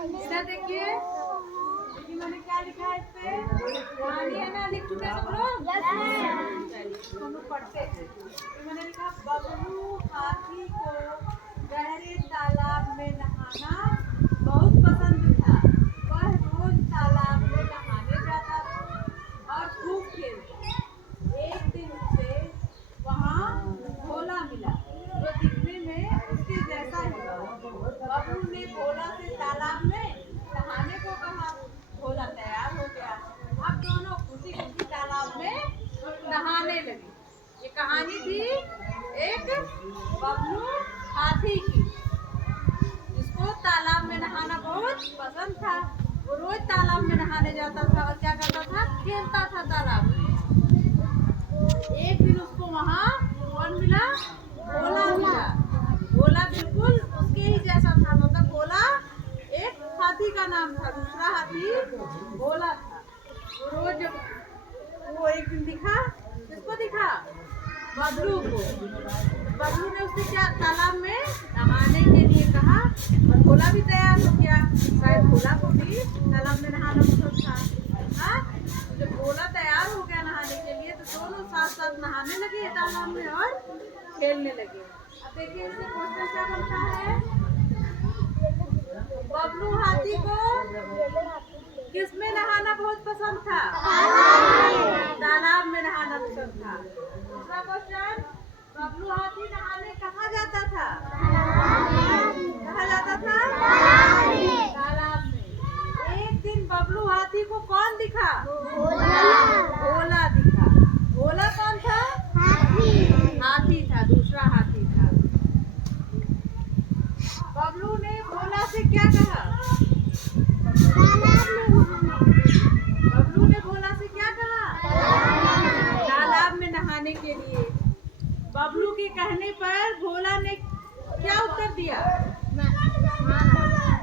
इधर देखिए, मैंने क्या लिखा है इस पे? कहानी है ना, लिख चुके सब लोग? चलिए हम लोग पढ़ते हैं। मैंने लिखा, बबलू हाथी को गहरे तालाब में नहाना बहुत पसंद था। वह रोज तालाब में नहाने जाता था और खूब खेलता। एक दिन उसे वहाँ भोला मिला जो दिखने में उसके जैसा ही था। बबलू ने भोला से तालाब में नहाने को कहा। भोला तैयार हो गया। अब दोनों खुशी खुशी तालाब में नहाने लगे। ये कहानी थी एक बबलू हाथी की, जिसको तालाब में नहाना बहुत पसंद था। वो रोज तालाब में नहाने जाता था और क्या करता था? खेलता था तालाब में। एक दिन उसको वहाँ कौन मिला? भोला मिला। भोला बिल्कुल उसके ही जैसा था, मतलब भोला एक हाथी का नाम था, दूसरा हाथी भोला था। तो रोज वो एक दिन दिखा, किसको दिखा? बबलू को। बबलू ने उससे क्या तालाब में नहाने के लिए कहा और भोला भी तैयार हो गया। शायद भोला को भी तालाब में नहाना पसंद था। हाँ, जब भोला तैयार हो गया नहाने के लिए तो दोनों साथ साथ नहाने लगे तालाब में और खेलने लगे। अब देखिए इससे क्वेश्चन क्या बनता है? बबलू हाथी को किसमें नहाना बहुत पसंद था? तालाब में नहाना पसंद था। दूसरा क्वेश्चन, बबलू हाथी नहाने कहाँ जाता था? कहाँ जाता था? तालाब में। एक दिन बबलू हाथी को कौन दिखा? भोला दिखा। भोला कौन था? हाथी था, दूसरा हाथी था। बबलू ने भोला से क्या कहा? बबलू ने भोला से क्या कहा? तालाब में नहाने के लिए। बबलू के कहने पर भोला ने क्या उत्तर दिया?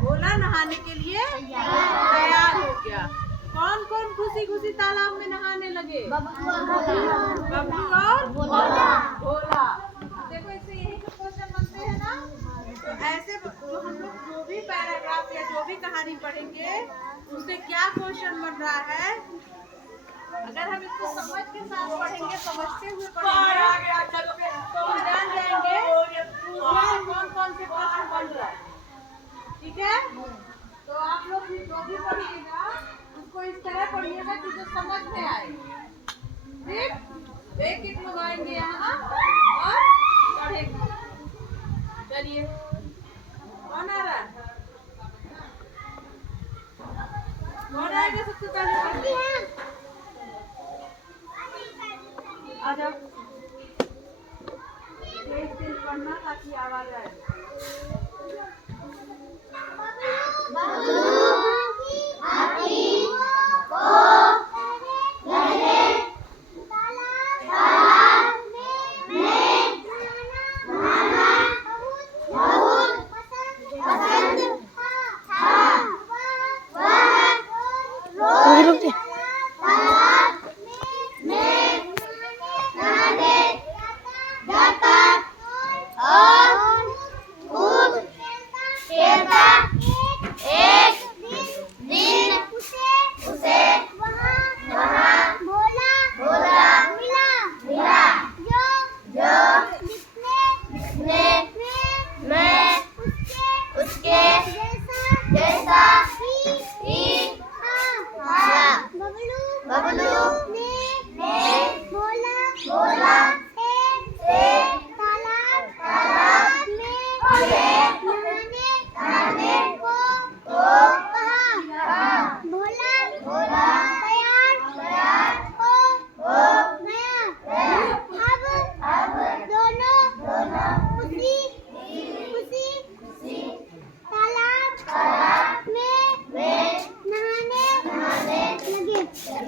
भोला नहाने के लिए तैयार हो गया। कौन कौन खुशी खुशी तालाब में नहाने लगे? बबलू और भोला। देखो इससे यही तो क्वेश्चन बनते हैं ना। तो ऐसे जो हम लोग जो भी पैराग्राफ या जो भी कहानी पढ़ेंगे उससे क्या क्वेश्चन बन रहा है, अगर हम इसको समझ के साथ पढ़ेंगे, समझते हुए पढ़ेंगे तो हम जान जाएंगे कौन कौन से प्रश्न बन रहा है। ठीक है? तो आप लोग भी जो भी पढ़िएगा उसको इस तरह पढ़िएगा कि जो समझ में आए। ठीक? एक एक लोग आएंगे यहाँ और पढ़ेंगे। चलिए, कौन आ रहा है? कौन आएगा सबसे पहले? आ जाओ, तेज पढ़ना ताकि आवाज आए।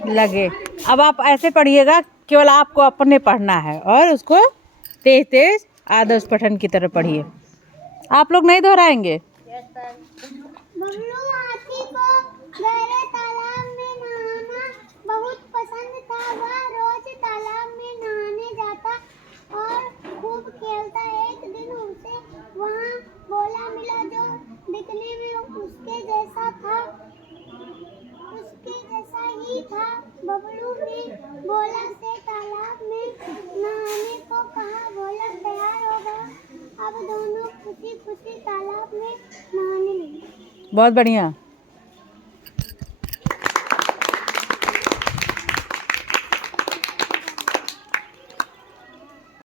लगे। अब आप ऐसे पढ़िएगा, केवल आपको अपने पढ़ना है और उसको तेज तेज आदर्श पठन की तरह पढ़िए। आप लोग नहीं दोहराएंगे? बबलू हाथी को गहरे तालाब में नहाना बहुत पसंद था। वह रोज तालाब में नहाने जाता और खूब खेलता। एक दिन उसे वहाँ भोला मिला जो दिखने में उसके जैसा बबलू ने बोला से तालाब में नहाने को कहा। बोला तैयार हो गया। अब दोनों खुशी खुशी तालाब में नहाने लगे। बहुत बढ़िया।